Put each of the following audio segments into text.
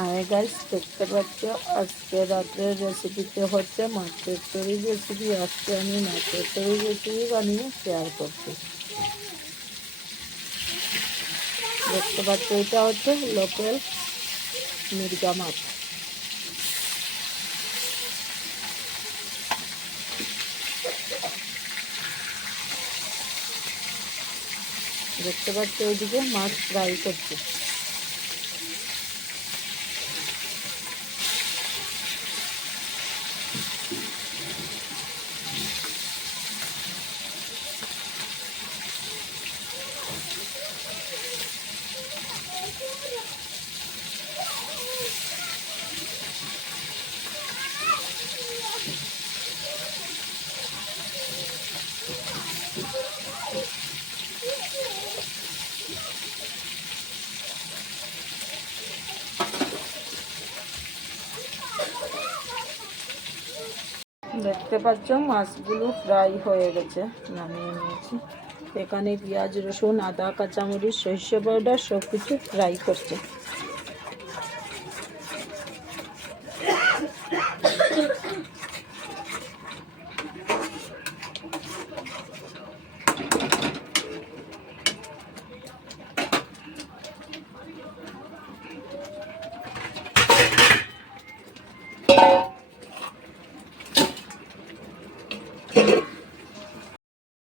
আরে guys tips করতে আজকে রাতের রেসিপি তে হচ্ছে মাছের তরকারি রেসিপি আজকে আমি না করতে রেসিপি বানি শেয়ার করতে দেখতেපත්তে হচ্ছে লবণ মির্চ মাপ দেখতেපත්তে ওইদিকে মাছ ফ্রাই করতে দেখতে পাচ্ছ মাছগুলো ফ্রাই হয়ে গেছে নামিয়ে নিয়েছি এখানে পেঁয়াজ রসুন আদা কাঁচামরিচ সর্ষে পাউডার সব কিছু ফ্রাই করছে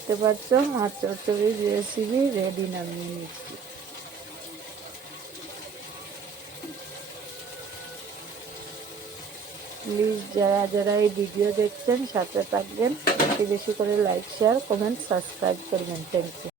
দেখতে পাচ্ছ আমার চচ্চড়ির রেসিপি রেডি নামিয়ে নিচ্ছি প্লিজ যারা যারা এই ভিডিও দেখছেন সাথে থাকবেন বেশি বেশি করে লাইক শেয়ার কমেন্ট সাবস্ক্রাইব করবেন থ্যাংক ইউ